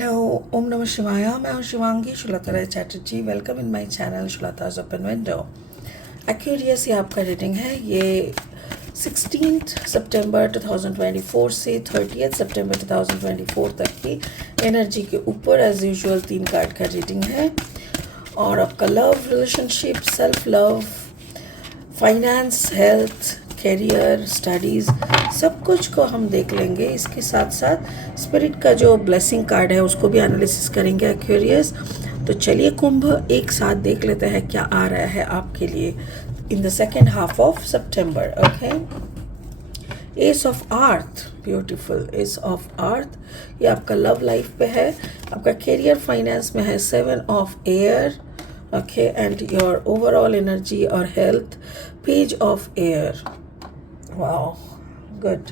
Hello, ओम नमः शिवाय। मैं हूँ Shivangi Shulta Chatterjee. Welcome in my channel शुलताज ओपन विंडो। एक्यूरियस ये आपका रीडिंग है। ये 16 सितंबर 2024 से 30 सितंबर 2024 तक की एनर्जी के ऊपर एज यूजुअल 3 कार्ड का रीडिंग है। और आपका love, relationship, self love, finance, health, career, studies, सब कुछ को हम देख लेंगे। इसके साथ साथ स्पिरिट का जो ब्लेसिंग कार्ड है उसको भी एनालिसिस करेंगे क्यूरियस। तो चलिए कुंभ एक साथ देख लेते हैं क्या आ रहा है आपके लिए in the second half of September. Okay, S of earth, beautiful S of अर्थ। ये आपका लव लाइफ पे है, आपका कैरियर फाइनेंस में है 7 of air. Okay, and your overall energy और health, page of air. Wow, good.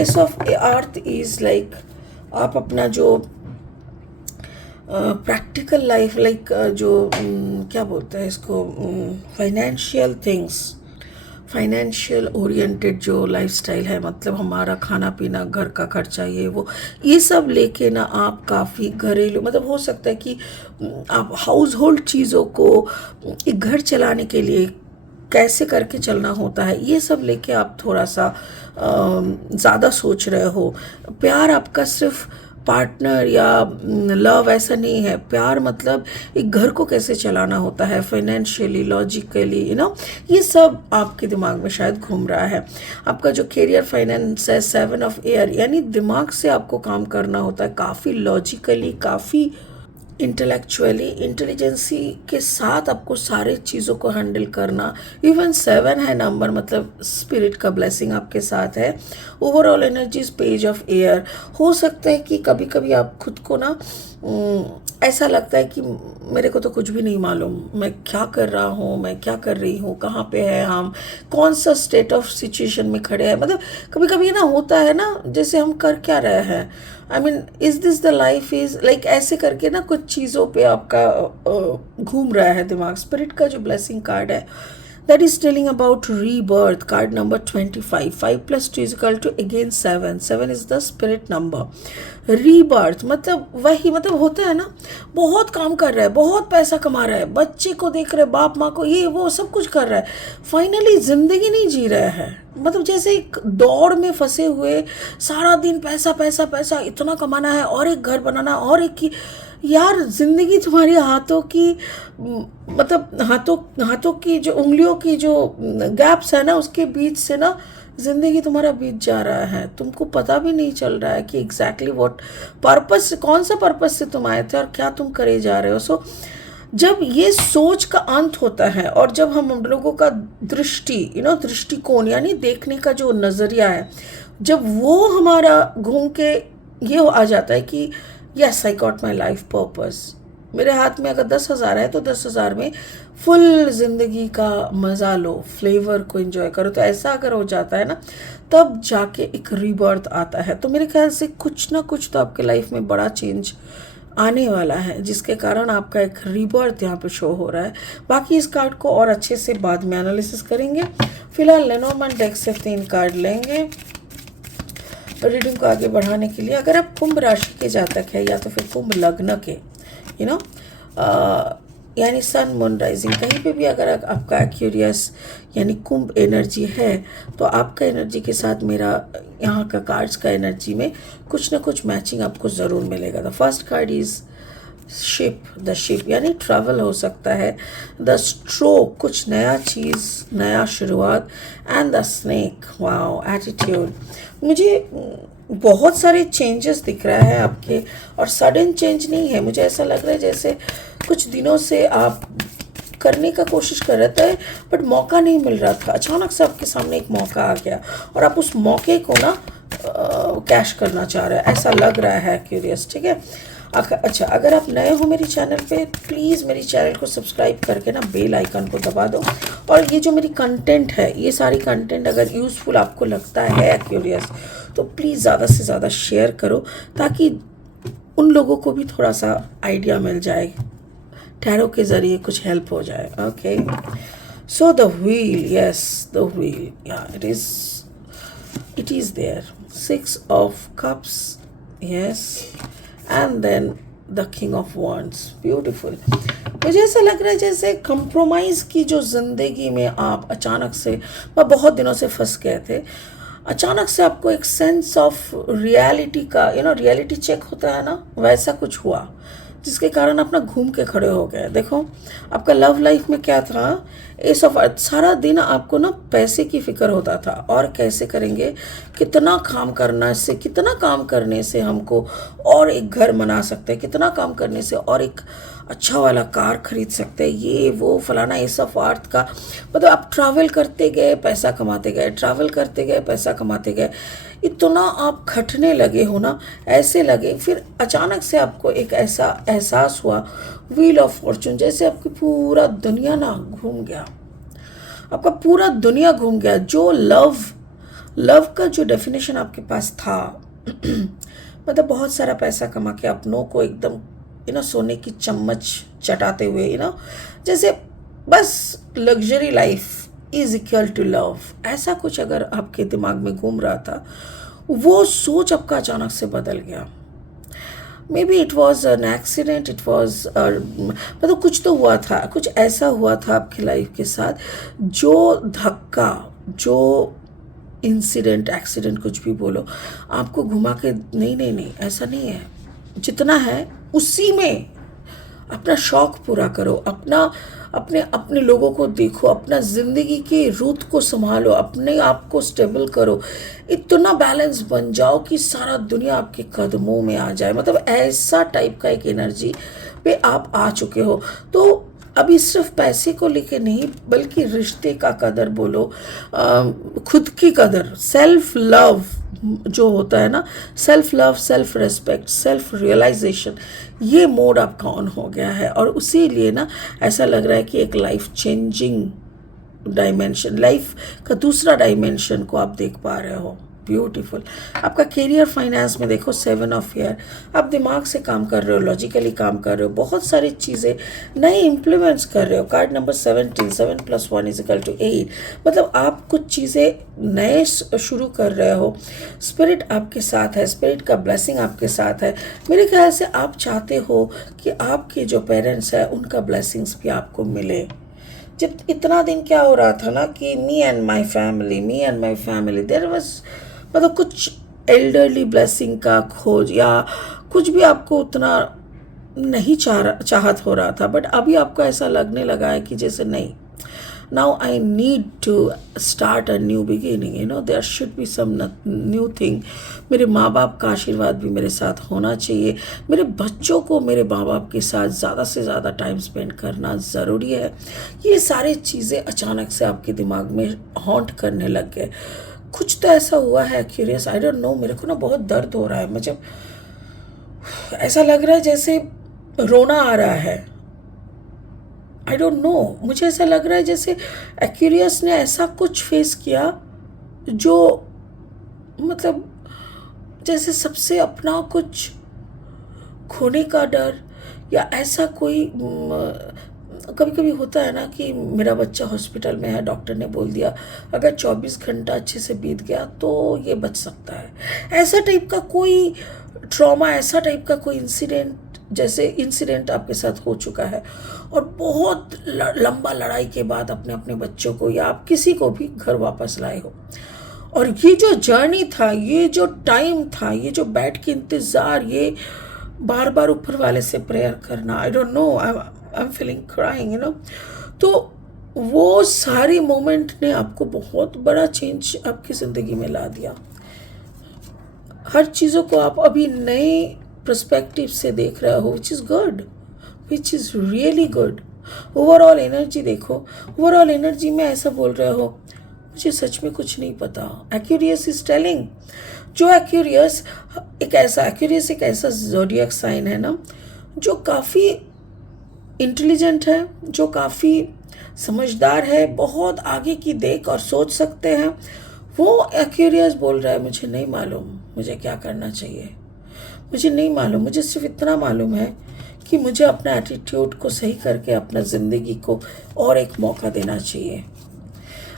Ace of earth is like आप अपना जो प्रैक्टिकल लाइफ, लाइक जो क्या बोलते हैं इसको, फाइनेंशियल थिंग्स, फाइनेंशियल ओरिएंटेड जो लाइफस्टाइल है, मतलब हमारा खाना पीना, घर का खर्चा, ये सब लेके ना आप काफ़ी घरेलू, मतलब हो सकता है कि आप हाउस होल्ड चीज़ों को, एक घर चलाने के लिए कैसे करके चलना होता है, ये सब लेके आप थोड़ा सा ज़्यादा सोच रहे हो। प्यार आपका सिर्फ पार्टनर या लव ऐसा नहीं है। प्यार मतलब एक घर को कैसे चलाना होता है, फाइनेंशियली, लॉजिकली, ये सब आपके दिमाग में शायद घूम रहा है। आपका जो कैरियर फाइनेंस है 7 ऑफ एयर, यानी दिमाग से आपको काम करना होता है, काफ़ी लॉजिकली, काफ़ी इंटेलेक्चुअली, इंटेलिजेंसी के साथ आपको सारे चीज़ों को हैंडल करना। इवन 7 है नंबर, मतलब स्पिरिट का ब्लेसिंग आपके साथ है। Overall energies page of air. हो सकता है कि कभी कभी आप खुद को ना ऐसा लगता है कि मेरे को तो कुछ भी नहीं मालूम, मैं क्या कर रहा हूँ, मैं क्या कर रही हूँ, कहाँ पे है हम, कौन सा स्टेट ऑफ सिचुएशन में खड़े हैं। मतलब कभी कभी ना होता है ना, जैसे हम कर क्या रहे हैं, I mean is this the life, is like ऐसे करके ना कुछ चीज़ों पे आपका घूम रहा है दिमाग। स्पिरिट का जो ब्लेसिंग कार्ड है that is telling about rebirth, card number 25, 5 plus 2 is equal to again 7, 7 is the spirit number। Rebirth मतलब वही, मतलब होता है ना, बहुत काम कर रहा है, बहुत पैसा कमा रहा है, बच्चे को देख रहे, बाप माँ को, ये वो सब कुछ कर रहा है, फाइनली जिंदगी नहीं जी रहा है। मतलब जैसे एक दौड़ में फंसे हुए, सारा दिन पैसा पैसा पैसा, इतना कमाना है और एक घर बनाना और एक की, यार जिंदगी तुम्हारी हाथों की, मतलब हाथों की जो उंगलियों की जो गैप्स है ना, उसके बीच से ना जिंदगी तुम्हारा बीत जा रहा है। तुमको पता भी नहीं चल रहा है कि एग्जैक्टली व्हाट पर्पस, कौन सा पर्पस से तुम आए थे और क्या तुम करे जा रहे हो। सो जब ये सोच का अंत होता है और जब हम लोगों का दृष्टि, दृष्टिकोण यानी देखने का जो नज़रिया है, जब वो हमारा घूम के ये आ जाता है कि yes I got my life purpose, मेरे हाथ में अगर 10,000 है तो 10,000 में फुल जिंदगी का मज़ा लो, फ्लेवर को एंजॉय करो। तो ऐसा अगर हो जाता है ना, तब जाके एक रीबर्थ आता है। तो मेरे ख्याल से कुछ ना कुछ तो आपके लाइफ में बड़ा चेंज आने वाला है, जिसके कारण आपका एक रीबर्थ यहाँ पे शो हो रहा है। बाकी इस कार्ड को और अच्छे से बाद में एनालिसिस करेंगे। फिलहाल लेनोर्मैंड डेक से 3 कार्ड लेंगे रीडिंग को आगे बढ़ाने के लिए। अगर आप कुंभ राशि के जातक है या तो फिर कुंभ लग्न के, यानी सन मून राइजिंग, कहीं पे भी अगर आपका एक्यूरियस यानी कुंभ एनर्जी है, तो आपका एनर्जी के साथ मेरा यहाँ का कार्ड्स का एनर्जी में कुछ ना कुछ मैचिंग आपको ज़रूर मिलेगा। The first card is ship, the ship यानी ट्रैवल हो सकता है। द स्ट्रोक, कुछ नया चीज़, नया शुरुआत। And the snake, wow, attitude. मुझे बहुत सारे चेंजेस दिख रहा है आपके, और सडन चेंज नहीं है। मुझे ऐसा लग रहा है जैसे कुछ दिनों से आप करने का कोशिश कर रहे थे बट मौका नहीं मिल रहा था, अचानक से आपके सामने एक मौका आ गया और आप उस मौके को ना कैश करना चाह रहे हैं, ऐसा लग रहा है क्यूरियस। ठीक है, अच्छा, अगर आप नए हो मेरी चैनल पे, प्लीज़ मेरी चैनल को सब्सक्राइब करके ना बेल आइकन को दबा दो। और ये जो मेरी कंटेंट है, ये सारी कंटेंट अगर यूज़फुल आपको लगता है क्यूरियस, तो प्लीज़ ज़्यादा से ज़्यादा शेयर करो ताकि उन लोगों को भी थोड़ा सा आइडिया मिल जाए, टैरो के ज़रिए कुछ हेल्प हो जाए। Okay, so the wheel, yes the wheel, yeah it is there. 6 of cups, yes, and then the king of wands, beautiful. मुझे ऐसा लग रहा है जैसे कंप्रोमाइज़ की जो ज़िंदगी में आप अचानक से, मैं बहुत दिनों से फंस गए थे, अचानक से आपको एक सेंस ऑफ रियलिटी का, रियलिटी चेक होता है ना, वैसा कुछ हुआ जिसके कारण अपना घूम के खड़े हो गए। देखो आपका लव लाइफ में क्या था, एस ऑफ अर्थ। सारा दिन आपको ना पैसे की फिक्र होता था, और कैसे करेंगे, कितना काम करना से, कितना काम करने से हमको और एक घर बना सकते हैं, कितना काम करने से और एक अच्छा वाला कार खरीद सकते हैं, ये वो फलाना, एस ऑफ अर्थ का मतलब आप ट्रैवल करते गए पैसा कमाते गए, ट्रैवल करते गए पैसा कमाते गए, इतना आप खटने लगे हो ना, ऐसे लगे। फिर अचानक से आपको एक ऐसा एहसास हुआ, व्हील ऑफ फॉर्चून, जैसे आपकी पूरा दुनिया ना घूम गया, आपका पूरा दुनिया घूम गया। जो लव का जो डेफिनेशन आपके पास था मतलब बहुत सारा पैसा कमा के अपनों को एकदम सोने की चम्मच चटाते हुए, जैसे बस luxury life is equal to love, ऐसा कुछ अगर आपके दिमाग में घूम रहा था, वो सोच आपका अचानक से बदल गया। May be it was an accident, it was मतलब कुछ तो हुआ था, कुछ ऐसा हुआ था आपकी लाइफ के साथ, जो धक्का, जो इंसिडेंट, एक्सीडेंट, कुछ भी बोलो, आपको घुमा के नहीं, ऐसा नहीं है, जितना है उसी में अपना शौक पूरा करो, अपने लोगों को देखो, अपना ज़िंदगी की रुत को संभालो, अपने आप को स्टेबल करो, इतना बैलेंस बन जाओ कि सारा दुनिया आपके कदमों में आ जाए। मतलब ऐसा टाइप का एक एनर्जी पे आप आ चुके हो। तो अभी सिर्फ पैसे को लेके नहीं, बल्कि रिश्ते का कदर बोलो, खुद की कदर, सेल्फ लव जो होता है ना, self love, self respect, self realisation, ये मोड आपका ऑन हो गया है। और उसी लिए ना ऐसा लग रहा है कि एक लाइफ चेंजिंग डायमेंशन, लाइफ का दूसरा डायमेंशन को आप देख पा रहे हो। ब्यूटीफुल। आपका करियर फाइनेंस में देखो 7 ऑफ ईयर, आप दिमाग से काम कर रहे हो, लॉजिकली काम कर रहे हो, बहुत सारी चीज़ें नए इम्प्लीमेंट्स कर रहे हो। कार्ड नंबर 17, 7 + 1 = 8, मतलब आप कुछ चीज़ें नए शुरू कर रहे हो। स्पिरिट आपके साथ है, स्पिरिट का ब्लेसिंग आपके साथ है। मेरे ख्याल से आप चाहते हो कि आपके जो पेरेंट्स हैं उनका ब्लेसिंग्स भी आपको मिले। जब इतना दिन क्या हो रहा था ना कि me and my family, there was मतलब कुछ एल्डरली ब्लेसिंग का खोज या कुछ भी आपको उतना नहीं चाहत हो रहा था, बट अभी आपको ऐसा लगने लगा है कि जैसे नहीं, now I need to start a new beginning, there should be some new thing. मेरे माँ बाप का आशीर्वाद भी मेरे साथ होना चाहिए, मेरे बच्चों को मेरे माँ बाप के साथ ज़्यादा से ज़्यादा टाइम स्पेंड करना ज़रूरी है। ये सारी चीज़ें अचानक से आपके दिमाग में हॉन्ट करने लग गए। कुछ तो ऐसा हुआ है क्यूरियस, आई डोंट नो, मेरे को ना बहुत दर्द हो रहा है, मुझे ऐसा लग रहा है जैसे रोना आ रहा है। आई डोंट नो, मुझे ऐसा लग रहा है जैसे एक्यूरियस ने ऐसा कुछ फेस किया जो मतलब जैसे सबसे अपना कुछ खोने का डर, या ऐसा कोई कभी कभी होता है ना कि मेरा बच्चा हॉस्पिटल में है, डॉक्टर ने बोल दिया अगर 24 घंटा अच्छे से बीत गया तो ये बच सकता है। ऐसा टाइप का कोई ट्रॉमा, ऐसा टाइप का कोई इंसिडेंट, जैसे इंसिडेंट आपके साथ हो चुका है, और बहुत लंबा लड़ाई के बाद अपने अपने बच्चों को या आप किसी को भी घर वापस लाए हो। और ये जो जर्नी था, ये जो टाइम था, ये जो बैठ के इंतज़ार, ये बार बार ऊपर वाले से प्रेयर करना, I don't know, I am feeling crying, तो वो सारी मोमेंट ने आपको बहुत बड़ा चेंज आपकी ज़िंदगी में ला दिया। हर चीज़ों को आप अभी नए पर्सपेक्टिव से देख रहे हो, which is good, which is really good. Overall energy देखो, ओवरऑल एनर्जी में ऐसा बोल रहे हो मुझे सच में कुछ नहीं पता। एक्यूरियस इज टेलिंग, जो एक्यूरियस एक ऐसा ज़ोडिएक साइन है ना, जो काफ़ी इंटेलिजेंट है, जो काफ़ी समझदार है, बहुत आगे की देख और सोच सकते हैं, वो एक्यूरियस बोल रहा है मुझे नहीं मालूम मुझे क्या करना चाहिए, मुझे नहीं मालूम, मुझे सिर्फ इतना मालूम है कि मुझे अपना एटीट्यूड को सही करके अपना ज़िंदगी को और एक मौका देना चाहिए।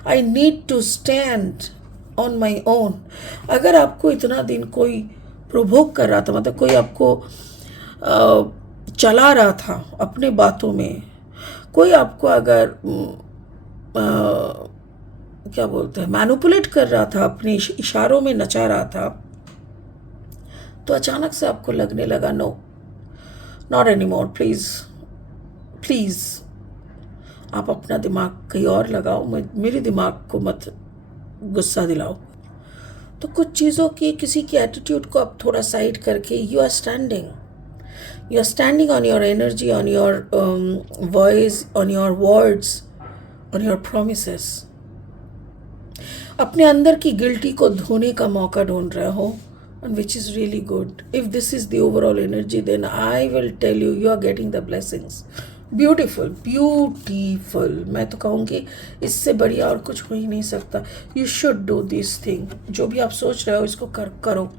I need to stand on my own. अगर आपको इतना दिन कोई प्रोवोक कर रहा था, मतलब कोई आपको चला रहा था अपने बातों में, कोई आपको अगर क्या बोलते हैं मैनिपुलेट कर रहा था, अपने इशारों में नचा रहा था, तो अचानक से आपको लगने लगा no, not anymore, please please आप अपना दिमाग कहीं और लगाओ, मेरे दिमाग को मत गुस्सा दिलाओ। तो कुछ चीज़ों की, किसी की एटीट्यूड को आप थोड़ा साइड करके you are standing on your energy, on your voice, on your words, on your promises. अपने अंदर की गिल्टी को धोने का मौका ढूंढ रहे हो, and which is really good. If this is the overall energy, then I will tell you, you are getting the blessings. Beautiful, beautiful. मैं तो कहूँगी इससे बढ़िया और कुछ हो ही नहीं सकता. You should do this thing. जो भी आप सोच रहे हो इसको करो.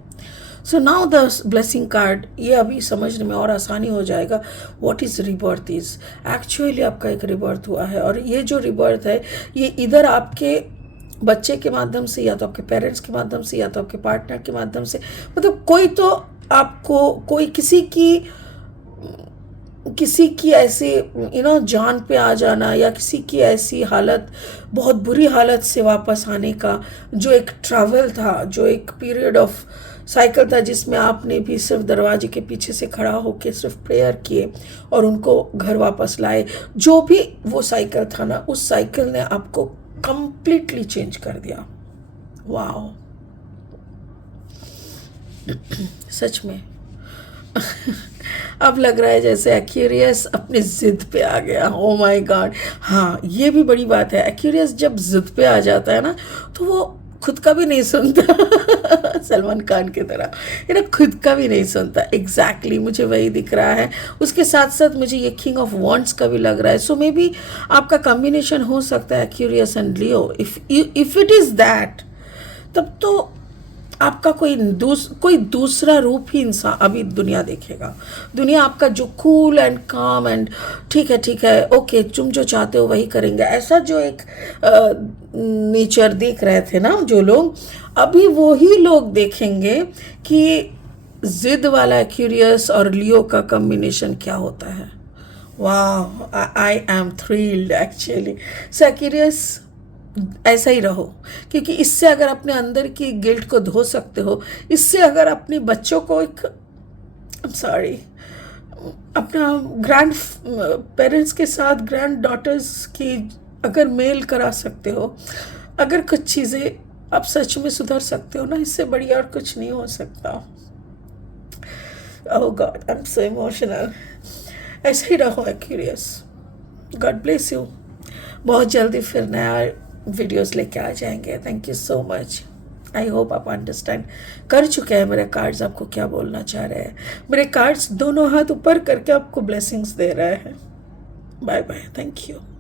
So now the blessing card, ये अभी समझने में और आसानी हो जाएगा. What is rebirth is? Actually आपका एक rebirth हुआ है, और ये जो rebirth है ये इधर आपके बच्चे के माध्यम से, या तो आपके पेरेंट्स के माध्यम से, या तो आपके पार्टनर के माध्यम से, मतलब कोई तो आपको, कोई किसी की ऐसे जान पे आ जाना, या किसी की ऐसी हालत, बहुत बुरी हालत से वापस आने का, जो एक ट्रैवल था, जो एक पीरियड ऑफ साइकिल था, जिसमें आपने भी सिर्फ दरवाजे के पीछे से खड़ा होकर सिर्फ प्रेयर किए और उनको घर वापस लाए। जो भी वो साइकिल था ना, उस साइकिल ने आपको कंप्लीटली चेंज कर दिया। वाओ, सच में अब लग रहा है जैसे एक्यूरियस अपनी जिद पे आ गया। ओ माय गॉड, हाँ ये भी बड़ी बात है। एक्यूरियस जब जिद पे आ जाता है ना, तो वो खुद का भी नहीं सुनता सलमान खान की तरह, ये ना खुद का भी नहीं सुनता। एग्जैक्टली मुझे वही दिख रहा है। उसके साथ साथ मुझे ये किंग ऑफ वॉन्ड्स का भी लग रहा है। सो मे बी आपका कॉम्बिनेशन हो सकता है Aquarius and Leo. If it is that, तब तो आपका कोई दूसरा रूप ही इंसान अभी दुनिया देखेगा। दुनिया आपका जो कूल एंड काम एंड ठीक है ओके तुम जो चाहते हो वही करेंगे, ऐसा जो एक नेचर देख रहे थे ना जो लोग, अभी वही लोग देखेंगे कि जिद वाला एक्यूरियस और लियो का कॉम्बिनेशन क्या होता है। वाह, I am thrilled actually. So Aquarius ऐसा ही रहो, क्योंकि इससे अगर अपने अंदर की गिल्ट को धो सकते हो, इससे अगर अपने बच्चों को अपना ग्रैंड पेरेंट्स के साथ ग्रैंड डॉटर्स की अगर मेल करा सकते हो, अगर कुछ चीज़ें आप सच में सुधर सकते हो ना, इससे बढ़िया और कुछ नहीं हो सकता। Oh God, I am so emotional. ऐसे ही रहो एक्यूरियस। God bless you. बहुत जल्दी फिर नया वीडियोस लेके आ जाएंगे। Thank you so much. I hope आप अंडरस्टैंड कर चुके हैं मेरे कार्ड्स आपको क्या बोलना चाह रहे हैं। मेरे कार्ड्स दोनों हाथ ऊपर करके आपको ब्लेसिंग्स दे रहे हैं। Bye bye, thank you.